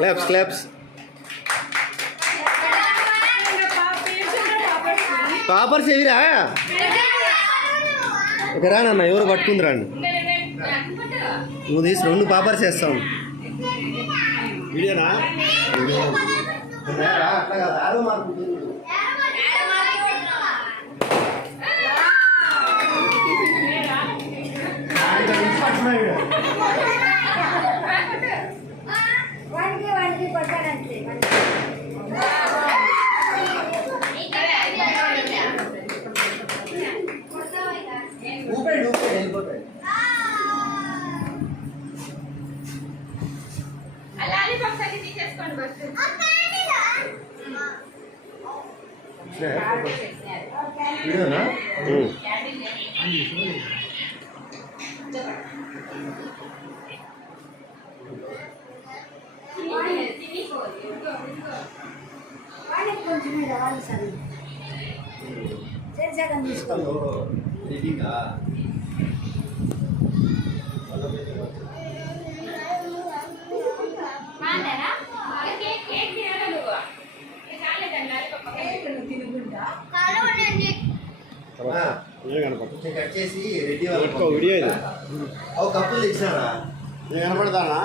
Claps claps. Poppers ఏవిరా ఇక రానన్న ఎవరు పట్టుకుంది రాండి. నువ్వు తీసి 2 పాపర్స్ వేస్తావు. వీడియోనా అట్లా కాదు, ఆరో మార్కు వీడియోనా కట్ చేసి రెడీ వీడియో ఇది కప్పులు తెచ్చినారా కనపడతానా.